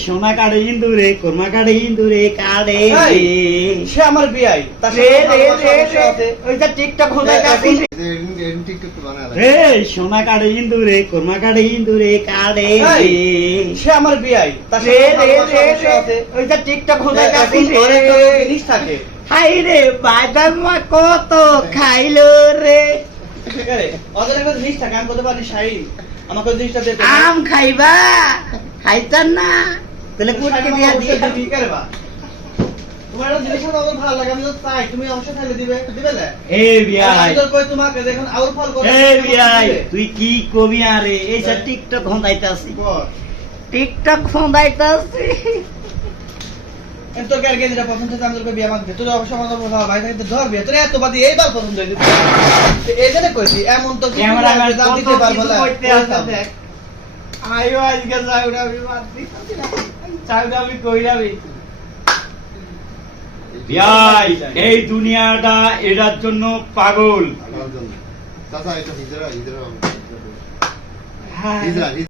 সোনা কাড়ে ইন্দুরে কোরমা কাড়ে ইন্দুরে কাড়ে সে আমার বিয়াই তার ওইটা টিকটক খোদাই কাছে সোনা কাড়ে ইন্দুরে কোরমা কাড়ে ইন্দুরে কাড়ে সে আমার বিয়াই তার ওইটা টিকটক খোদাই কাছে জিনিস থাকে হাই রে বাদামা কত খাইলো রে ওদের একটা জিনিস থাকে আমি বলতে পারি শাহিন আমাকে জিনিসটা দে আম খাইবা খাইতাম না তাহলে কুটকে দিয়া দিয়ে কি করবা তোমার জিনিস আমার ভালো লাগে আমি তো চাই তুমি অবশ্যই খাইলে দিবে দিবে না এ বিয়াই আমি তো কই তোমাকে দেখুন আউল ফল করে এ বিয়াই তুই কি কবি আরে এইসা টিকটক খন্দাইতাছি টিকটক খন্দাইতাছি এত কার গেদিরা পছন্দ আছে আমাদের কই বিয়া মাগতে তুই অবশ্যই আমাদের ভালো ভাই থাকতে ধর বিয়া তোর এত বাদি এইবার পছন্দ হইছে এইজন্য কইছি এমন তো ক্যামেরা দাম দিতে পারবো না দেখ আইও আজকে যাওরা আমি বাদ দিতাছি না চাউরা আমি কইরাবি বিয়াই এই দুনিয়াটা এটার জন্য পাগল চাচা এটা হিজরা হ্যাঁ